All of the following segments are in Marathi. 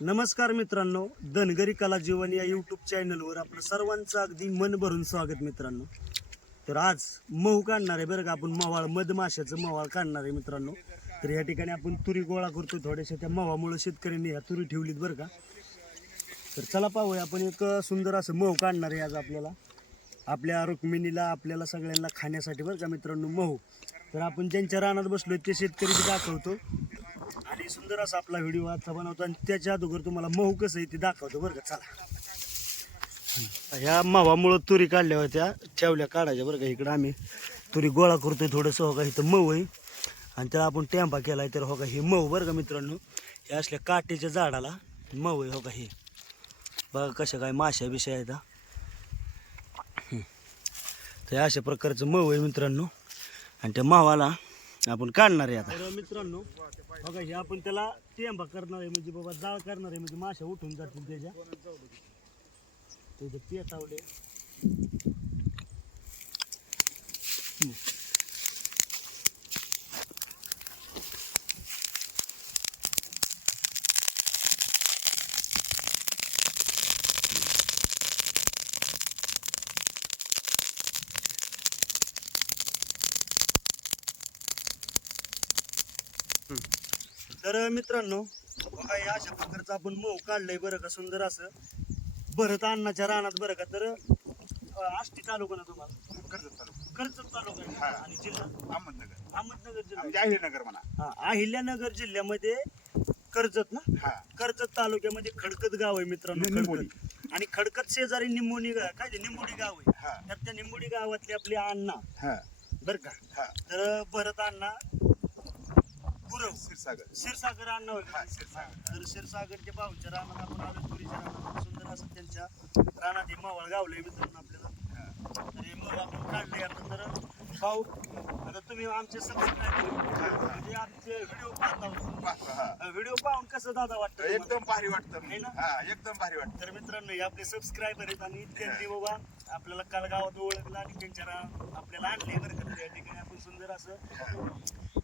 नमस्कार मित्रांनो, धनगरी कला जीवन या यूट्यूब चॅनलवर आपलं सर्वांचं अगदी मन भरून स्वागत मित्रांनो. तर आज महू काढणार आहे बरं का, आपण मवाळ मधमाशाचं मवाळ काढणार आहे मित्रांनो. तर या ठिकाणी आपण तुरी गोळा करतो, थोड्याशा त्या मवामुळे शेतकऱ्यांनी ह्या तुरी ठेवलीत बरं का. तर चला पाहूया, आपण एक सुंदर असं महू काढणार आहे आज आपल्याला, आपल्या रुक्मिणीला, आपल्याला सगळ्यांना खाण्यासाठी बरं का मित्रांनो महू. तर आपण ज्यांच्या रानात बसलोय ते शेतकरी दाखवतो आणि सुंदर असा आपला व्हिडिओ आजचा बनवतो आणि त्याच्या अगोदर तुम्हाला महू कसं आहे ते दाखवतो बरं का. चला, ह्या मावामुळं तुरी काढल्या होत्या, ठेवल्या काढायच्या बरं का. इकडं आम्ही तुरी गोळा करतोय थोडंसं, हो का. इथं महू आहे आणि त्याला आपण टेंबा केलाय. तर हो का हे महू बरं का मित्रांनो, हे असल्या काटेच्या झाडाला महू आहे. हो का हे बघा कशा काय माश्या बिश्या आहेत. तर अशा प्रकारचं महू आहे मित्रांनो आणि त्या मावाला आपण काढणार आहे आता. तर मित्रांनो बघा हे आपण त्याला टेंबा करणार आहे, म्हणजे बाबा जाळ करणार आहे, म्हणजे माश्या उठून जातील त्याच्या. त्याचे पेटावले तर मित्रांनो बघा हे अशा प्रकारचं आपण महू काढलंय बरं का, सुंदर असं भरत अण्णाच्या रानात बरं का. तर आष्टी तालुका ना तुम्हाला, कर्जत तालुका आहे आणि जिल्हा अहमदनगर जिल्हा, अहिल्यानगर म्हणा. हा अहिल्यानगर जिल्ह्यामध्ये कर्जत ना, कर्जत तालुक्यामध्ये खडकत गाव आहे मित्रांनो. खडकत आणि खडकत शेजारी निंबोडी काय ते निंबोडी गाव आहे. तर त्या निंबोडी गावातले आपले अण्णा बर का. तर भरत अण्णा गुरव क्षीरसागर अण्णा होते. तर क्षीरसागरच्या भाऊच्या रानात आपण आलो, तुरीच्या रानात सुंदर असं त्यांच्या रानात हे मावळ गावलंय मित्रांनो आपल्याला. तर हे मग आपण काढले आता. तर भाऊ आता तुम्ही आमचे सबस्क्रायबर म्हणजे आमचे व्हिडिओ पाहता, व्हिडिओ पाहून कसं दादा वाटतं? एकदम भारी वाटतं आहे ना, एकदम भारी वाटतं. तर मित्रांनो हे आपले सबस्क्रायबर आहेत आणि त्यांनी बाबा आपल्याला काल गावात ओळखलं आणि त्यांच्या आपल्याला आणले बरं का. या ठिकाणी आपण सुंदर असं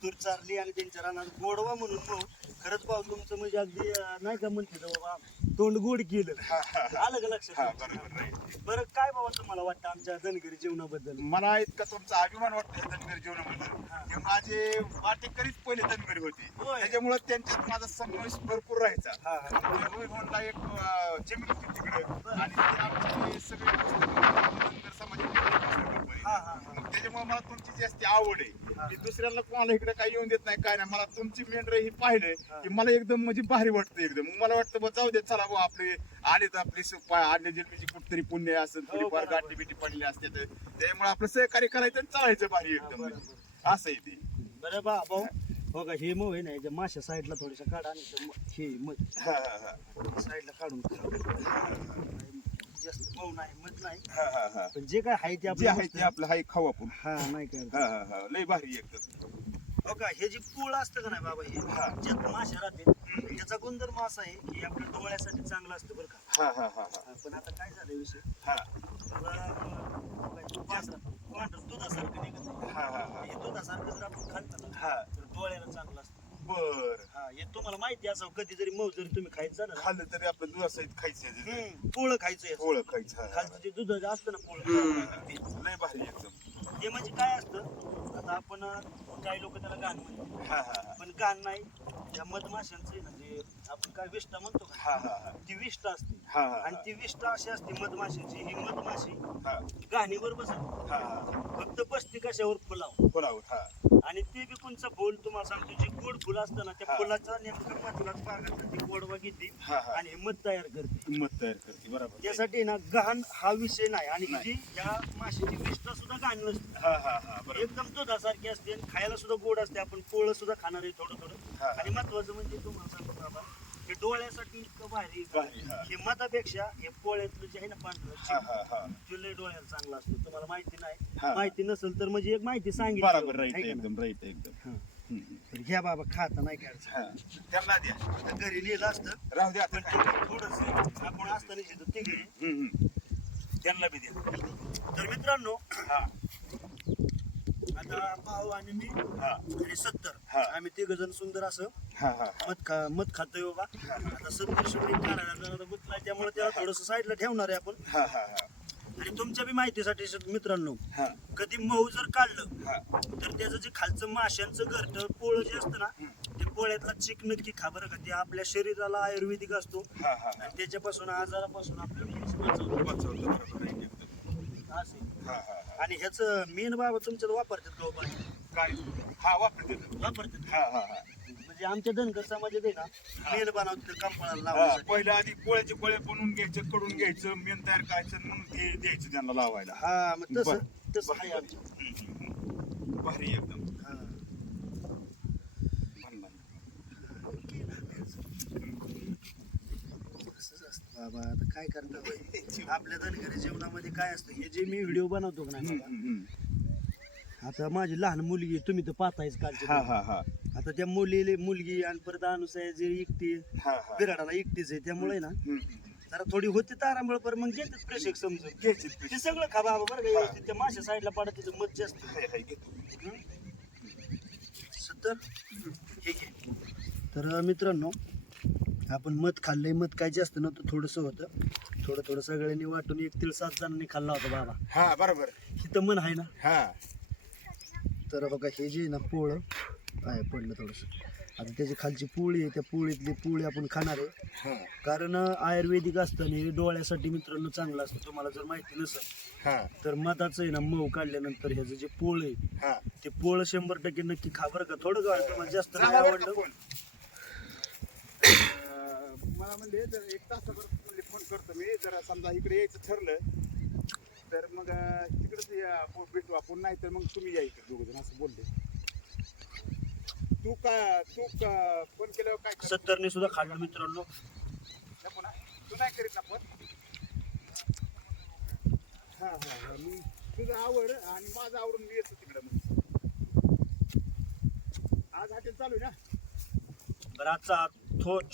तूर चारली आणि त्यांच्या रानात गोडवा म्हणून मग खरंच पाहू तुमचं म्हणजे अगदी नाही का म्हणते बाबा तोंड गोड केलं, आलं का लक्षात? बरं काय बाबा तुम्हाला वाटतं आमच्या धनगरी जीवनाबद्दल? मला इतका तुमचा अभिमान वाटतो धनगरी जीवनामध्ये की माझे वाटेकरीच पहिले धनगरी होते, त्याच्यामुळे त्यांच्यात माझा समावेश भरपूर राहायचा. रोहित एक जमीन होती तिकडे आणि ते आमचे सगळे धनगर समाजाचे. त्याच्यामुळे मला तुमची जास्त आवड आहे की दुसऱ्याला कोणाला इकडे काही येऊन देत नाही काय नाही. मला तुमची मेंढर ही पाहिलंय की मला एकदम म्हणजे भारी वाटतं एकदम. मला वाटतं बा जाऊ दे चला बा आपले आले तर आपली आडल्या जन्मीची कुठतरी पुण्य असेल, थोडीफार गाठी बिटी पडली असते तर त्यामुळे आपलं सहकार्य करायचं आणि चालायचं भारी एकदम असं आहे ते. बरं बा भाऊ हो का हे मग आहे ना याच्या माश्या साईडला थोडीशा काढा आणि हे मध साईडला काढून जास्त मऊ नाही मध नाही पण जे काय आहे ते आपलं हाय खाऊ आपण. हा नाही काय लय भारी एकदम. हो का हे जे पूळ असतं का नाही बाबा, हे ज्यात माश्या राहते त्याचा गुणधर्म असा आहे की आपल्या डोळ्यासाठी चांगलं असतं बरं का. पण आता काय झालं विषय, पांढर दुधासारखं निघत हे दुधासारखं जर आपण खाल्लं ना तर डोळ्याला चांगलं असतं. बर हे तुम्हाला माहिती असं कधी जरी मऊ जरी तुम्ही खायचं ना खाल्लं तरी आपलं दुधासहित खायचं, पोळं खायचं, पोळं खायचं. खालचं जे दूध असतं ना पोळं लय भारी एकदम. हे म्हणजे काय असतं, आता आपण काही लोक त्याला घाण म्हणतात पण घाण नाही. त्या मधमाशांचं ना जे आपण काय विष्ठा म्हणतो का, ती विष्ठा असते आणि ती विष्ठा अशी असते मधमाशांची. ही मधमाशी घाणीवर बसत फक्त बसते कशावर, फुलावर. आणि ते बी कोणचं फुल तुम्हाला सांगतो, जे गोड फुल असतं ना त्या फुलाचा नेमका मधलाच भागाचा ती गोडवा घेते आणि मध तयार करते. बरोबर. त्यासाठी ना घाण हा विषय नाही. आणि जी या माशाची विष्ठा सुद्धा घाण नसते, एकदम दुधासारखी असते आणि खायला सुद्धा गोड असते. आपण पोळं सुद्धा खाणार आहे थोडं थोडं. आणि महत्वाचं म्हणजे तुम्हाला सांगतो बाबा हे डोळ्यासाठी इतकं भारी हे मधापेक्षा हे पोळ्यातलं जे आहे ना पांढरं ते लय डोळ्याला चांगलं असतं. तुम्हाला माहिती नाही, माहिती नसेल तर म्हणजे एक माहिती सांगितली एकदम. घ्या बाबा खाता नाही खायचं, त्यांना द्या घरी नेलं असतं राहू द्या. पण थोडस आपण असताना शिजत ते घरी त्यांना बी द्या. तर मित्रांनो आता आता भाऊ आणि मी हा आणि 70 हा. आम्ही तिघ जण सुंदर असं हा हा मत खातोय बाबा. आता 70 शूटिंग काढायला जरा गुतलाय त्यामुळे त्याला थोडस साईडला ठेवणार आहे आपण. हा हा हा आणि तुमच्या बी माहितीसाठी मित्रांनो, हा कधी मऊ जर काढलं हा तर त्याचं जे खालचं माशांचं घरट पोळं जे असतं ना, ते पोळ्यातला चिक नक्की खा बरं का. ते आपल्या शरीराला आयुर्वेदिक असतो हा हा आणि त्याच्यापासून आजारापासून आपल्याला वाचवतो. वाचवतो, बरोबर आहे एकदम. असं आहे. हा हा हा. आणि ह्याचं मेन बाबा तुमच्यात वापरतात का हो पाणी? काय हा वापरते वापरतात. हा हा हा म्हणजे आमच्या धनगर समाजात आहे ना, मेन बनवतात कंपाळाला हा, लावण्यासाठी. पहिलं आधी पोळ्याचे गोळे बनवून घ्यायचं, कडून घ्यायचं, मेन तयार करायचं आणि मग ते द्यायचं त्यांना लावायला. हा मग तसं बरं. तसं आहे आमच्या. भारी एकदम. हा. म्हण म्हण. असंच असतं बाबा. आता काय करणार होय? आपल्या धनगरी जीवनामध्ये काय असतं, हे जे मी व्हिडिओ बनवतो का नाही बाबा, आता माझी लहान मुलगी तुम्ही तर पाहतायच कालची. हा हा हा आता त्या मुलगी आणि परत अनुसया जे एकटी हा हा. बिराडाला एकटीच आहे त्यामुळे ना जरा थोडी होती तारांबळ, पर मग घेतेच प्रेक्षक समजून घ्यायची ते सगळं खा बाबा बरं का व्यवस्थित. त्या माशा साईडला पडत तिथं मत जास्त. घेतो. 70 ठीक आहे. तर मित्रांनो, आपण मध खाल्लंय. मध काय जास्त नव्हतं, थोडंसं होतं. थोडं सगळ्यांनी वाटून 1 ते 7 जणांनी खाल्ला होता बाबा. हा बरोबर. इथं मन आहे ना. हा तर बघा हे जे ना पोळं आहे पडलं थोडंसं. आता त्याची खालची पोळी आहे, त्या पोळीतली पोळी आपण खाणार आहे. हा कारण आयुर्वेदिक असतं आणि हे डोळ्यासाठी मित्रांनो चांगलं असतं. तुम्हाला जर माहिती नसेल हा तर मधाचं आहे ना, मऊ काढल्यानंतर ह्याचं जे पोळ आहे हा. ते पोळ 100% नक्की खा बरं का. थोडं काय तुम्हाला जास्त नाही झाला बरं का आवडलं. फोन? मला म्हणले जर 1 तासाभर म्हणले फोन करतो मी, जरा समजा इकडे यायचं ठरलं तर मग तिकडेच भेटू आपण, नाही तर मग तुम्ही या इकडे दोघं जण, असं बोलले. तू फोन केल्यावर काय करतो? 70 ने सुद्धा खाल्लं मित्रांनो. नको ना? तू नाही करीत ना फोन? हा हा हा. मी तुझं आवड आणि माझं आवडून मी येतो तिकडे. मग आज हॉटेल चालू आहे ना? बरं आजचा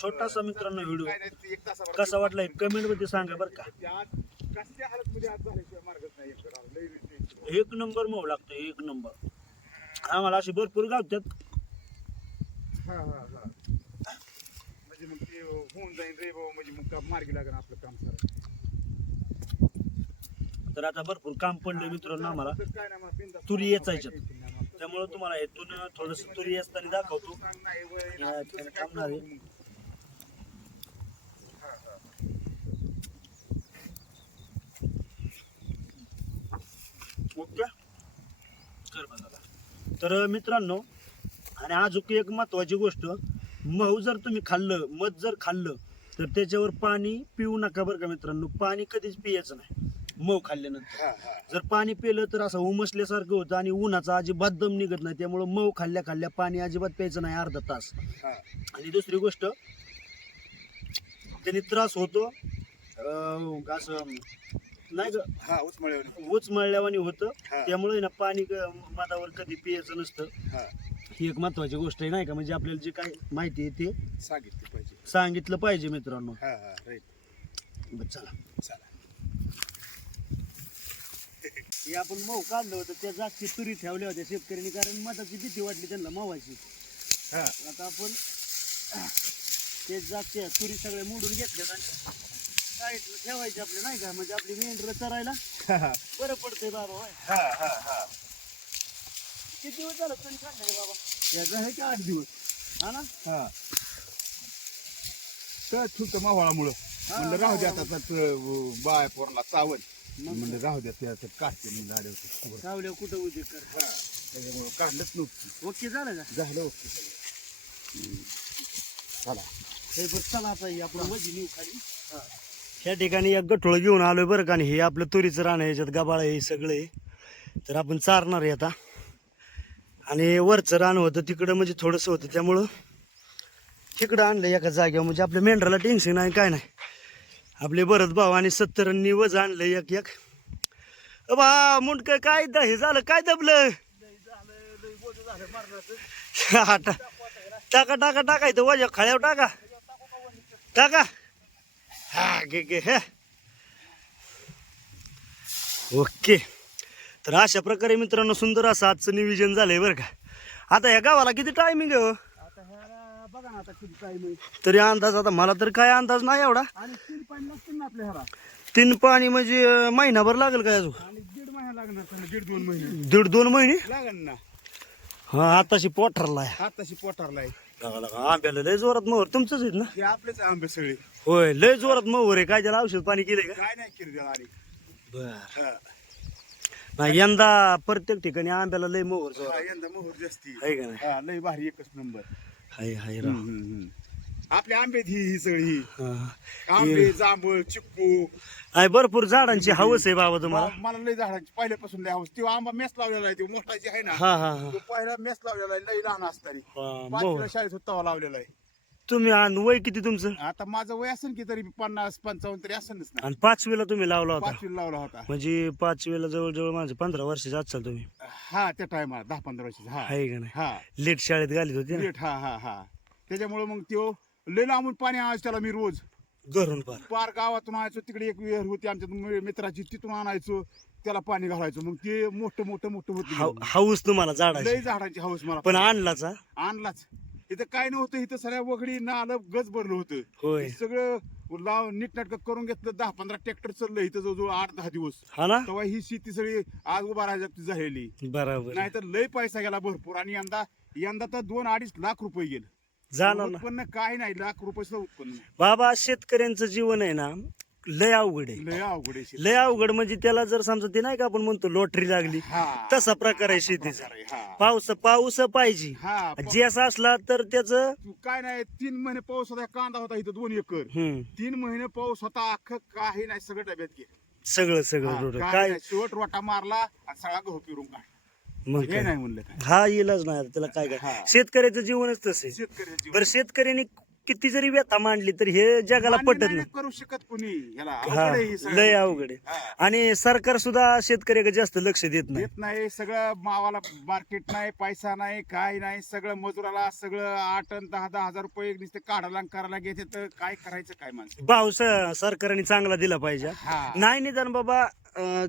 छोटासा मित्रांनो व्हिडिओ काय नाही, ते 1 तासाभर कसा वाटलाय कमेंट मध्ये सांगा बरं का. आज कसल्या हालत मध्ये आज झाल्याशिवाय मार्गच नाही येत राव. लई tension. 1 नंबर मऊ लागतं, 1 नंबर. आम्हाला अशी भरपूर गावतात. हा हा हा. म्हणजे मग ते होऊन जाईल रे बाबा, म्हणजे मग का मार्गी लागेल आपलं काम सर. तर आता भरपूर काम पडलं मित्रांनो आम्हाला. काय नाही, मला बिनधास्त तुरी काम याचायच्यात. काही tension नाही आम्हाला. त्यामुळे तुम्हाला हेतून थोडस तुरी असताना दाखवतो. काम नाही, वय या नाही, तुझं काय थांबणार आहे. करू मग? हा, हा. ओके कर बघा. तर मित्रांनो, आणि अजून एक महत्वाची गोष्ट, महू जर तुम्ही खाल्लं, मध जर खाल्लं तर त्याच्यावर पाणी पिऊ नका बरं का मित्रांनो. पाणी कधीच पियाचं नाही मऊ खाल्ल्यानंतर. हा, हा. जर पाणी पिलं तर असं उमसल्यासारखं होतं आणि उन्हाचा अजिबात दम निघत नाही. त्यामुळं मऊ खाल्ल्या पाणी अजिबात प्यायचं नाही अर्धा तास. हा. आणि दुसरी गोष्ट, त्याने त्रास होतो असं नाही ग, हा, उचमळल्यावर. उचमळल्यावानी होतं. हा. त्यामुळे ना पाणी मधावर कधी पियाचं नसतं. हा. ही एक महत्वाची गोष्ट आहे नाही का. म्हणजे आपल्याला जे काय माहिती आहे ते सांगितलं पाहिजे. सांगितलं पाहिजे मित्रांनो. हा हा, राईट. बरं, चला. चला. हे आपण मऊ काढलं होतं, त्या जागची तुरी ठेवल्या होत्या शेतकऱ्यांनी, कारण मधाची भीती वाटली त्यांना मवायची. हा. आता आपण ते जागच्या तुरी सगळे मोडून घेतल्यात आणि साईडला ठेवायचे आपले नाही का. म्हणजे आपली मेंढरं चरायला हा, हा. बरं पडतंय बाबा. होय. हा, हा, हा. किती दिवस झालं तरी काढलं बाबा? याचा आहे की 8 दिवस. हा ना. हा. तर ठुकतं मावळामुळं म्हणलं राहू द्या आता बाय पोरला चावल. म्हणलं राहू द्या त्या काढते मी गाडी होती. सावल्या कुठं उद्योग कर. हा, त्याच्यामुळं काढलंच नव्हतं. ओके झालं का? झालं ओके. चला. हे बघ, चला आता हे आपलं मधी नेऊ खाली. ह्या ठिकाणी एक गठोळ घेऊन आलोय बरं का. आणि हे आपलं तुरीचं रान आहे, याच्यात गबाळ आहे सगळे. तर आपण चारणार आहे आता. आणि वरचं रान होतं तिकडं, म्हणजे थोडंसं होतं त्यामुळं तिकडं आणलं एका जागेवर. म्हणजे आपल्या मेंढराला टेन्शन नाही काय नाही. आपले भरत भाऊ आणि 70 वज आणलं एक बा मुंडक. काय हे झालं, काय दबलं? टाकायचं वजा खळ्यावर टाका. हा घे हे. ओके. तर अशा प्रकारे मित्रांनो सुंदर असं आजचं नियोजन झालंय बरं का. आता ह्या गावाला किती टायमिंग आहे हो? आता ह्याला बघा ना आता किती टाइम आहे. तरी अंदाज आता मला तर काय अंदाज नाही एवढा. आणि 3 पाणी लागतील ना आपल्या ह्याला. 3 पाणी म्हणजे महिनाभर लागेल काय अजून? आणि 1.5 महिना लागणार त्याला, 1.5-2 महिने 1.5-2 महिने लागेल ना. हा आताशी पोठरला आहे. आताशी पोटारला आहे. आंब्याला लय जोरात मोहर तुमचंच आहेत ना? हे आपलेच आंबे सगळे. होय लय जोरात मोहर आहे. काय त्याला औषध पाणी केलंय का? काय नाही केलं त्याला आणि. बर हा. नाही यंदा प्रत्येक ठिकाणी आंब्याला लय मोहर हा, जोरात यंदा मोहर जास्ती. आहे का नाही? हा, लय भारी एकच नंबर. हाय हाय राव. आपले आंबे ही सगळी हा. आंबे, जांभूळ, चिक्कू. आहे भरपूर झाडांची हवस आहे बाबा तुम्हाला. मला लय झाडांची पहिल्यापासून लय हवस. तो आंबा मेस लावलेला आहे, तो मोठाची आहे ना. हा हा हा तो पहिला मेस लावलेला आहे, लय लहान असताना. हा, 5 मोहर. शाळेत होता लावलेला आहे. तुम्ही वय किती तुमचं? आता माझं वय असेल की तरी 50-55 तरी असेलच ना. आणि 5वीला तुम्ही लावला होता 5वी लावला होता. म्हणजे 5वीला जवळजवळ माझं 15 वर्षाचे असाल तुम्ही. हा, त्या टायमाला 10-15 वर्षाचा. हा आहे का नाही? हा लेट शाळेत घालीत होते ना लेट. हा हा हा त्याच्यामुळे मग तो लय लांबून पाणी आणायचं त्याला मी रोज. घरून पार. पार गावातून आणायचो. तिकडे एक विहीर होती आमच्या मित्राची, तिथून आणायचो, त्याला पाणी घालायचो. मग ते मोठं मोठं मोठं होतं. हाऊस तुम्हाला झाडाची. लय झाडांची हौस मला. पण आणलाचा आणलाच. इथं काय नव्हतं, इथं सगळ्या वगडी नालं गज भरलं होतं. होय. हे सगळं लाव नीटनाटक करून घेतलं. 10-15 ट्रॅक्टर चाललं इथं जवळजवळ 8-10 दिवस. हा ना. तेव्हा ही शेती सगळी आज उभा राहायची झालेली. बरोबर नाहीतर लय पैसा गेला भरपूर. आणि यंदा तर 2-2.5 लाख रुपये गेले. जाणार ना उत्पन्न काय नाही, लाख रुपये उत्पन्न नाही. बाबा. शेतकऱ्यांचं जीवन आहे ना लय अवघड आहे. लय अवघड आहे शेती. लय अवघड म्हणजे त्याला जर समजा ते नाही का आपण म्हणतो लॉटरी लागली हा. तसा प्रकार आहे शेतीचा. हा. पाऊस पाहिजे. हा. जे असं असला तर त्याचं काय नाही, 3 महिने पाऊस होता. कांदा होता इथं 2 एकर. 3 महिने पाऊस होता. अख्खं काही नाही, सगळं डब्यात गेलं. सगळं हा, रोड काय काय नाही, शेवट रोटा मारला आणि सगळा गहू पिरून काढला. मग हे काय? नाही म्हणलं काय. हा इलाज नाही आता त्याला काय काय. हा. शेतकऱ्याचं जीवनच तसे. शेतकऱ्याचं जीवन बरं शेतकऱ्याने किती जरी व्यथा मांडली तर हे जगाला मान्य पटत नाही नाही. करू शकत कुणी ह्याला. हा अवघड आहे ही सगळी लय गोष्टी. अवघड आहे. हा. आणि सरकार सुद्धा शेतकऱ्याकडे जास्त लक्ष देत नाही. देत नाही. सगळं मावाला मार्केट नाही, पैसा नाही, काय नाही. सगळं मजुराला सगळं 8 आणि 10 हजार रुपये नुसते काढायला आणि करायला घेते. तर काय करायचं काय माणसं. भाव सरकारने चांगला दिला पाहिजे. हा. नाही निदान बाबा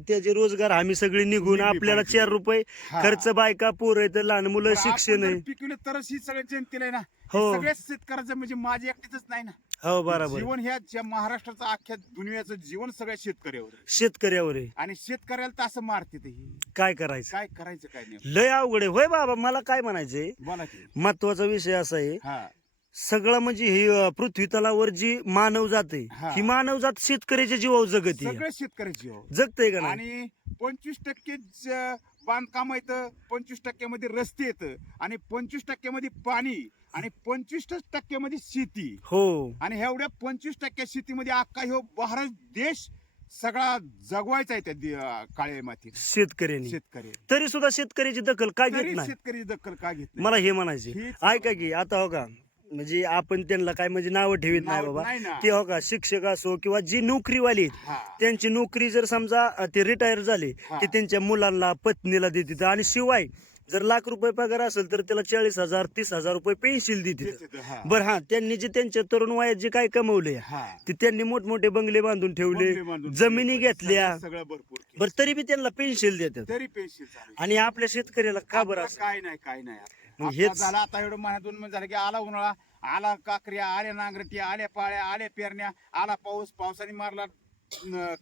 त्याचे रोजगार हमी सगळी निघून निघली आपल्याला पाहिजे. 4 रुपये हा. खर्च, बायका पोरं आहेत, लहान मुलं, आपण शिक्षण जर आहे. पिकवले तरच ही सगळ्या जनतेला आहे ना. हो. सगळ्याच शेतकऱ्याचं म्हणजे माझी एकटीच नाही ना. हो बरोबर. जीवन ह्या ज्या महाराष्ट्राचं अख्ख्या दुनियाचं जीवन सगळ्या शेतकऱ्यावर आहे. शेतकऱ्यावर आहे. आणि शेतकऱ्याला तर असं मारते ते ही. काय करायचं? काय करायचं काय नाही. लय अवघड आहे. होय बाबा. मला काय म्हणायचंय, बोला की. महत्वाचा विषय असा आहे, हा सगळं म्हणजे ही पृथ्वी तलावर जी मानव जात आहे हा. ही मानव जात शेतकऱ्याच्या जीवावर जगत आहे. सगळे शेतकऱ्याची जीव. जगतय का नाही? आणि 25% बांधकाम येतं, 25% रस्ते येतं, आणि 25% पाणी, आणि 25% शेती. हो. आणि एवढ्या 25% शेतीमध्ये अख्खा ह्यो भारत देश सगळा जगवायचा आहे त्या काळ्या मातीत शेतकऱ्यांनी. शेतकरी. तरी सुद्धा शेतकऱ्याची दखल काय तरी घेत नाही. शेतकरी दखल का घेत नाही? मला हे म्हणायचे, हीच- ऐका की आता हो का, म्हणजे आपण त्यांना काय म्हणजे नावं ठेवीत नाही नाव बाबा. नाही ना. ते हो का शिक्षक असो किंवा जी नोकरीवाली आहेत, हा. त्यांची नोकरी जर समजा ते रिटायर झाले हा. की त्यांच्या मुलांना, पत्नीला देतात. आणि शिवाय जर लाख रुपये पगार असेल तर त्याला 40,000 30,000 रुपये पेन्शन देतात. देतात, हा. बरं हा, त्यांनी जे त्यांच्या तरुण वयात जे काय कमवले हा. ते त्यांनी मोठमोठे बंगले बांधून ठेवले, बंगले बांधून जमिनी ठेवले, घेतल्या. सगळं भरपूर केलं. बरं तरी बी त्यांना पेन्शन देतात. तरी पेन्शन चालू. आणि आपल्या शेतकऱ्याला का बरं असं? काय नाही काय नाही. मग आता हेच- झालं आता एवढं महिना 2 महिने झाले की आला उन्हाळा, आला काकऱ्या, आल्या नांगरट्या, आल्या पाळ्या, आल्या पेरण्या, आला पाऊस, पावसाने मारला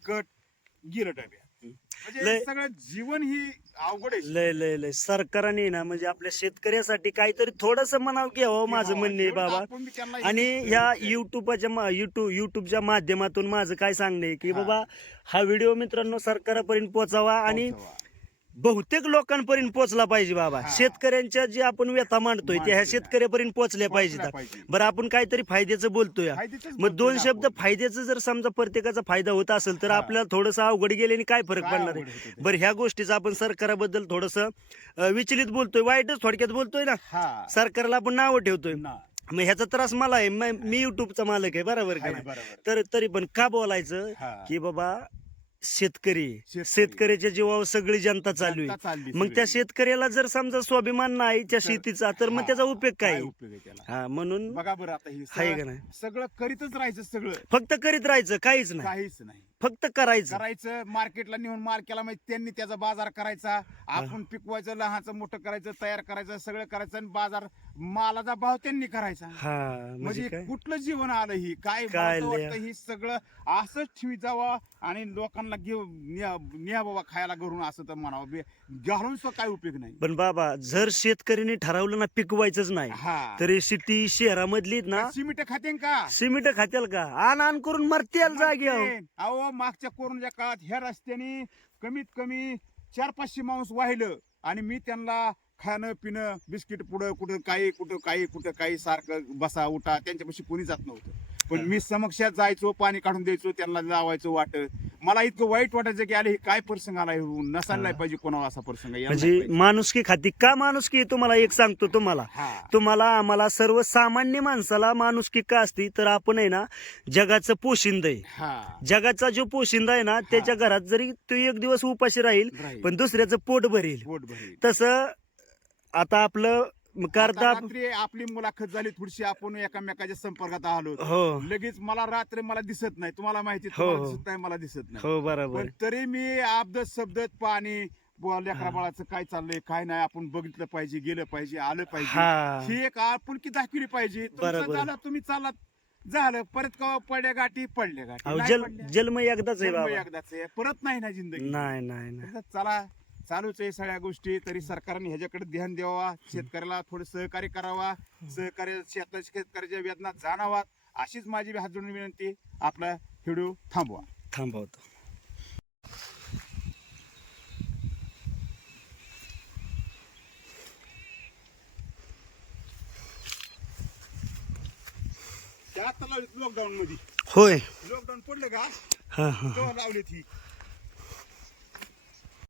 कट, गेलं डब्या. म्हणजे लय- सगळं जीवन ही अवघड आहे. लय लय लय सरकारने ना म्हणजे आपल्या शेतकऱ्यासाठी काहीतरी थोडस म्हणावं घ्यावं, माझं म्हणणं आहे बाबा. आपण बी त्यांना आणि हे- ह्या युट्यूबच्या माध्यमातून माझं काय सांगणं आहे की बाबा हा व्हिडिओ मित्रांनो सरकारापर्यंत पोहोचावा आणि पोहोचवा. बहुतेक लोकांपर्यंत पोहोचला पाहिजे बाबा. हा. शेतकऱ्यांच्या जे आपण व्यथा मांडतोय त्या ह्या मांडतोय ना. शेतकऱ्यापर्यंत पोहोचल्या पाहिजेत. पोहोचल्या पाहिजे. बरं आपण काहीतरी फायद्याचं बोलतोय, फायद्याचंच मग बोलतोय 2 ना शब्द आपण. फायद्याचं जर समजा प्रत्येकाचा फायदा होत असेल तर हा. आपल्याला थोडंसं अवघड गेल्याने काय फरक काय पडणार अवघड आहे. होतं ते? बरं ह्या गोष्टीचं आपण सरकाराबद्दल थोडस विचलित बोलतोय, वाईटच थोडक्यात बोलतोय ना. हा. सरकारला आपण नावं ठेवतोय. ना. मग ह्याचा त्रास मला आहे, मी युट्यूबचा मालक आहे, बरोबर का आहे, नाही? बरोबर. तर तरी पण का बोलायचं हा. की बाबा शेतकरी, शेतकरी. शेतकऱ्याच्या जीवावर सगळी जनता चालू जनता आहे. चालली मग सगळी. त्या शेतकऱ्याला जर समजा स्वाभिमान नाही त्या शेतीचा तर मग हा. त्याचा उपयोग काय काय आहे? उपयोग आहे त्याला? हा म्हणून बघा बरं आता हे आहे का सगळं नाही? सगळं करीतच राहायचं सगळं, फक्त करीत राहायचं, काहीच नाही. काहीच नाही. फक्त करायचं. करायचं, मार्केटला नेऊन माल केला म्हणजे त्यांनी त्याचा बाजार करायचा, आपण पिकवायचं, लहानचं मोठं करायचं, तयार करायचं, सगळं करायचं आणि बाजार मालाचा भाव त्यांनी करायचा. हा म्हणजे म्हणजे काय कुठलं जीवन आलं ही काय काय मला तर लय. वाटतं ही सगळं असंच ठेवी जावं आणि लोकांना घेऊन न्या बाबा खायला घरून असं तर म्हणावं घालून सुद्धा काय उपयोग नाही. पण बाबा जर शेतकऱ्यांनी ठरवलं ना पिकवायचंच नाही हा तरी सिटी शहरामधली ना सिमेंट खाते का सिमेंट खात्याल का आण करून मरत्याल जागी अहो. अहो मागच्या कोरोनाच्या काळात ह्या रस्त्याने कमीत कमी 400-500 माणूस वाहिलं आणि मी त्यांना खाणं पिणं बिस्किट पुढं कुठं काही सारखं बसा उठा त्यांच्यापाशी कोणी जात नव्हतं. पण मी समक्षात जायचो, पाणी काढून द्यायचो, त्यांना लावायचो वाट. मला इतकं वाईट वाटायचं की आले हे काय प्रसंग आला, नसायला नाही पाहिजे कोणाला असा प्रसंग यायला नाही म्हणजे पाहिजे. माणुसकी खाती का माणुसकी तुम्हाला एक सांगतो तुम्हाला आम्हाला सर्वसामान्य माणसाला माणुसकी का असती तर आपण आहे ना जगाचं पोशिंद आहे. हा जगाचा जो पोशिंदा आहे ना त्याच्या घरात जरी तो एक दिवस उपाशी राहील पण दुसऱ्याचं पोट भरेल. पोट भरेल. तसं आता आपलं करता आता रात्री आपली मुलाखत झाली थोडीशी, आपण एकामेकाच्या संपर्कात आलो, हो लगेच मला रात्री मला दिसत नाही, तुम्हाला माहिती हो, तुम्हाला हो. दिसत नाही, मला दिसत नाही, हो बरोबर पण तरी मी अब्दत शब्दत पाणी लेकरा बाळाचं काय चाललंय काय नाही आपण बघितलं पाहिजे, गेलं पाहिजे, आलं पाहिजे, हा ही एक आपुलकी दाखवली पाहिजे. तुमचं बरोबर. झालं, तुम्ही चालत झालं, परत कवा पडल्या गाठी अहो, नाही पडल्या. जन्म एकदाच आहे जन्म बाबा. एकदाच आहे, परत नाही ना जिंदगी. नाही नाही नाही तसं चला चालूच आहे सगळ्या गोष्टी. तरी सरकारने ह्याच्याकडे ध्यान द्यावा, शेतकऱ्याला थोडं सहकार्य करावा, शेतकऱ्याच्या वेदना जाणावा, अशीच माझी हात जोडून विनंती. आपला व्हिडिओ थांबवा. थांबवतो. त्या आता लावली लॉकडाऊन मध्ये, होय लॉकडाऊन पडलं का हा हा तेव्हा लावली ती.